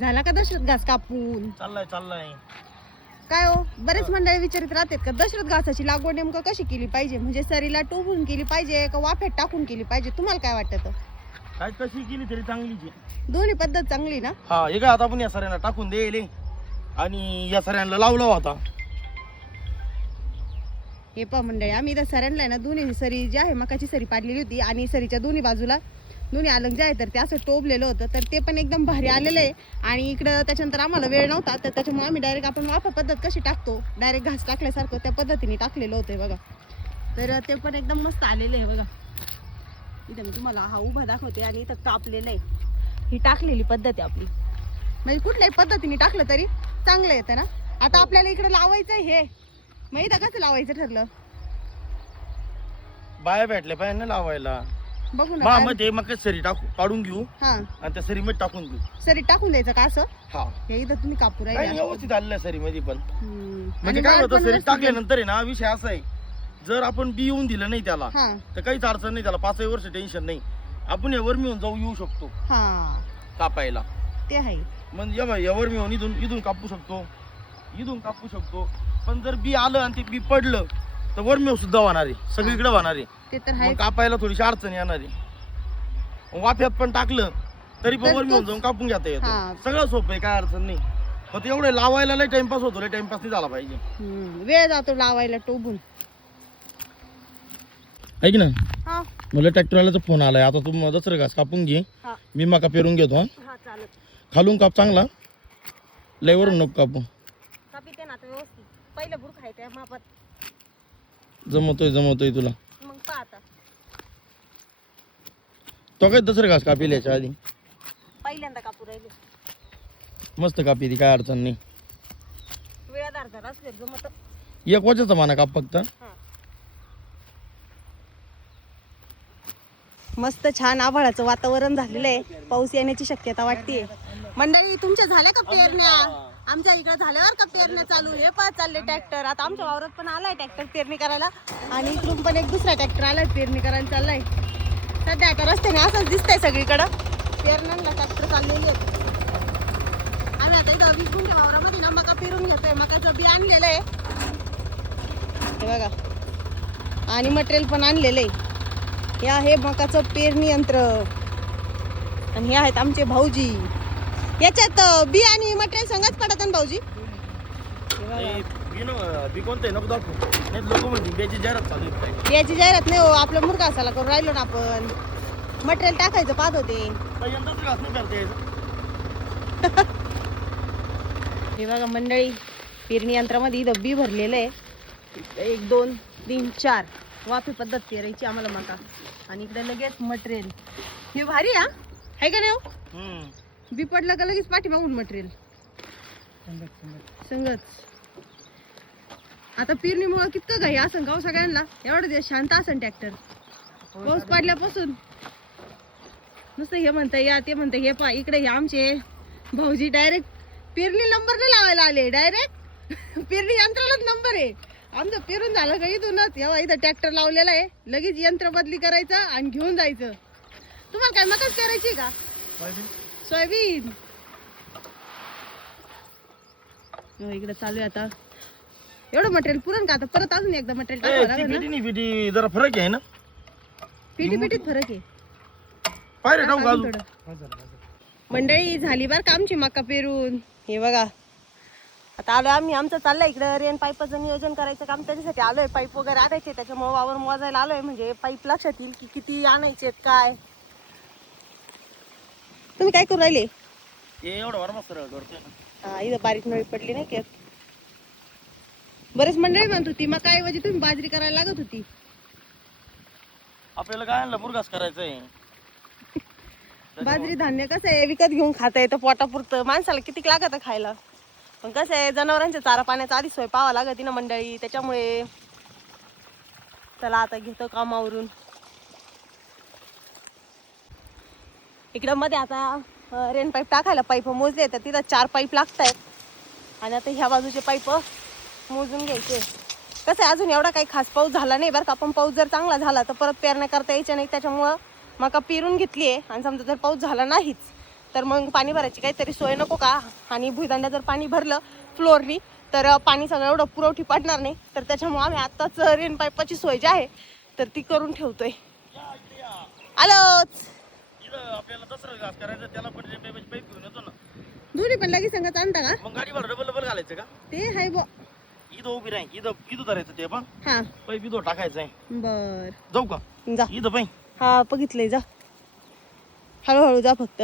झाला का दशरथ घास कापून? चाललाय काय हो, बरेच मंडळी विचारित राहतात का दशरथ घासाची लागवड नेमकं कशी केली पाहिजे, म्हणजे सरीला टोभून केली पाहिजे का वाफेत टाकून केली पाहिजे? तुम्हाला काय वाटतं? काय कशी केली तरी चांगलीच आहे. दोन्ही पद्धत चांगली ना? हा हे काय आता आपण या सऱ्यांना टाकून देईल आणि या सऱ्यांना लावला होता. हे पहा मंडळी, आम्ही इथं सऱ्यांना आहे ना दोन्ही सरी जी आहे मकाची सरी पाडलेली होती आणि सरीच्या दोन्ही बाजूला दोन्ही अलंग जे आहे तर ते असं टोबलेलं होतं, तर ते पण एकदम भारी आलेलं आहे. आणि इकडं त्याच्यानंतर आम्हाला वेळ नव्हता तर त्याच्यामुळे आम्ही डायरेक्ट आपण वाफा पद्धत कशी टाकतो डायरेक्ट घास टाकल्यासारखं त्या पद्धतीने टाकलेलं होतं बघा. तर ते पण एकदम मस्त आलेलं आहे बघा. इथं मी तुम्हाला हा उभा दाखवते आणि इथं कापलेलं आहे. ही टाकलेली पद्धत आहे आपली, म्हणजे कुठल्याही पद्धतीने टाकलं तरी चांगलं येतं ना. आता आपल्याला इकडे लावायचं हे, मग इथं कसं लावायचं ठरलं? बाया भेटल्या पाहिजे ना लावायला. बघू ना. मग ते मग सरी टाकू काढून घेऊ हा, आणि त्या सरी मध्ये टाकून घेऊ. सरी टाकून द्यायचं का असं? हा हे इथं तुम्ही कापू काही राहिले. व्यवस्थित आलेलं सरी मध्ये पण. म्हणजे आणि काय वाढ होतं पण सरी व्यवस्थित टाकल्यानंतर आहे ना विषय असा आहे, जर आपण बी येऊन दिलं नाही त्याला हा तर काहीच अडचण नाही, त्याला 5 वर्ष टेन्शन नाही. आपण यावर मिळून जाऊ येऊ शकतो हा, कापायला. ते आहे. म्हणजे यावर मिळून इथून कापू शकतो, इथून कापू शकतो. पण जर बी आलं आणि ते बी पडलं तर वरमेव सुद्धा होणार आहे, सगळीकडे होणार आहे. ते तर आहे. मग कापायला थोडीशी अडचण येणार आहे. वाफ्यात पण टाकलं तरी पण तर वरमेव तोच- जाऊन कापून घेता येतो. हा. सगळं सोपं आहे, काय अडचण नाही. फक्त एवढे लावायला लय टाइमपास होतो, लय टाइमपास नाही झाला पाहिजे. वेळ जातो लावायला टोबून. ऐक ना, हा मला ट्रॅक्टरवाल्याचा फोन आलाय. आता तू दसरा घास कापून घे, हा मी मका पेरून घेतो. हा चालेल. खालून काप चांगला, लयवरून नको कापू. कापिते ना आता व्यवस्थित. पहिलं बुड खायचं मापात. जमवतोय तुला. मग पहा आता. तो काय दसरा घास कापेल याच्या आधी पहिल्यांदा कापू राहिले. मस्त कापी ती, काय अडचण नाही. वेळादार जर असले जमत. एक वाजाचा माना काप फक्त. मस्त छान आभाळाचं वातावरण झालेलं आहे, पाऊस येण्याची शक्यता वाटते. मंडळी तुमच्या झाल्या का पेरण्या? आमच्या इकडे झाल्यावर का पेरण्या चालू? हे पण चालले ट्रॅक्टर. आता आमच्या वावरात पण आलाय ट्रॅक्टर पेरणी करायला आणि इकडून पण एक दुसरा ट्रॅक्टर आलाय पेरणी करायला चाललाय. सध्या आता रस्त्याने असंच दिसतंय सगळीकडं, पेरण्यांना ट्रॅक्टर चाललेले आहेत. आम्ही आता इथं 20 गुंठे वावरामध्ये ना मका पेरून घेतोय. मकाचं बी आणलेलं आहे हे बघा, आणि मटेरियल पण आणलेलं आहे. हे आहे मकाचं पेरणी यंत्र आणि हे आहेत आमचे भाऊजी. याच्यात बी आणि मटेरियल संगच पडत ना भाऊजी? बी कोणतं नको दाखवू, नाही लोक म्हणतील त्याची जाहिरात चालू आहे. याची जाहिरात नाही हो, आपलं मुर्गा असायला करून राहिलो ना आपण. मटेरियल टाकायचं पाहत होते. यंत्राचं घास नाही करता यायचं. हे बघा मंडळी, पेरणी यंत्रामध्ये इथं बी भरलेलं आहे. 1 2 3 4 वाफे पद्धत पेरायची आम्हाला मका. आणि इकडे लगेच मटेरियल. हे भारी आहे का नाही हो? बी पडलं का लगेच पाठीमागून मटेरियल संगच. आता पेरणीमुळे कितकं घाई असं गाव सगळ्यांना. एवढं दिवस शांत असन ट्रॅक्टर. पाऊस पडल्यापासून नुसतं हे म्हणता या ते म्हणता हे पा. इकडे हे आमचे भाऊजी डायरेक्ट पेरणी नंबर नाही लावायला आले, डायरेक्ट पेरणी यंत्रालाच नंबर आहे. आमचं पेरून झालं का इथूनच एव्हा इथं ट्रॅक्टर लावलेला आहे, लगेच यंत्र बदली करायचं आणि घेऊन जायचं. तुम्हाला काय मकाच पेरायची का सोयाबीन? इकडे चालू आहे आता. एवढं मटेरियल पुरण का? आता परत अजून एकदा मटेरियल टाकावं लागेल ना. पिटी जरा फरक आहे ना, पिटीत फरक आहे. पायरे टाकू अजून घालू. थोडं. मंडळी झाली बरं का आमची मका पेरून. हे बघा आता आलोय आम्ही. आमचं चाललंय इकडं रेन पाईपाचं नियोजन करायचं काम, त्याच्यासाठी आलोय. पाईप वगैरे आणायचे, त्याच्यामुळे वावर मोजायला आलोय. म्हणजे पाईप लक्षात येईल की किती आणायचे काय. तुम्ही काय करू राहिले? एवढं वर मस्त करतोय ना. हा, इथं बारीक नळी पडली नाही की. बरेच मंडळी म्हणत होती मका ऐवजी तुम्ही बाजरी करायला लागत होती. आपल्याला काय आणलं, मुरघास करायचंय. बाजरी धान्य कसं आहे विकत घेऊन खाता येतं पोटापुरतं. माणसाला किती लागतं खायला, पण कसं आहे जनावरांच्या चारा पाण्याचा आधी सोय पाहावा लागत ना मंडळी. त्याच्यामुळे चला आता घेतो कामावरून. इकडं मध्ये आता रेन पाईप टाकायला पाईप मोजले तर तिथं 4 पाईप लागत आहेत. आणि आता ह्या बाजूचे पाईप मोजून घ्यायचे. कसं आहे अजून एवढा काही खास पाऊस झाला नाही बरं का. पण पाऊस जर चांगला झाला तर परत पेरण्या करता यायच्या नाही. त्याच्यामुळं मका पेरून घेतली आहे. आणि समजा जर पाऊस झाला नाहीच तर मग पाणी भरायची काहीतरी सोय नको का? आणि भुईदांड्या जर पाणी भरलं फ्लोअरनी तर पाणी सगळं एवढं पुरवठी पडणार नाही. तर त्याच्यामुळे आम्ही आत्ताच रेन पाईपाची सोय जी आहे तर ती करून ठेवतोय. आलोच आपल्याला दसरा घास करायचं, त्याला पण पाईप घेऊन येतो ना. दोन्ही पण लगेच संगत आणता का? मग गाडीवर डबल डबल घालायचं का? ते हाय बो. इथं उभी राही, इथं धरायचं ते पण हा पाईप इथं टाकायचं आहे. बर जाऊ का? जा. इथं पाई हा बघितलंय, जा हळूहळू जा फक्त.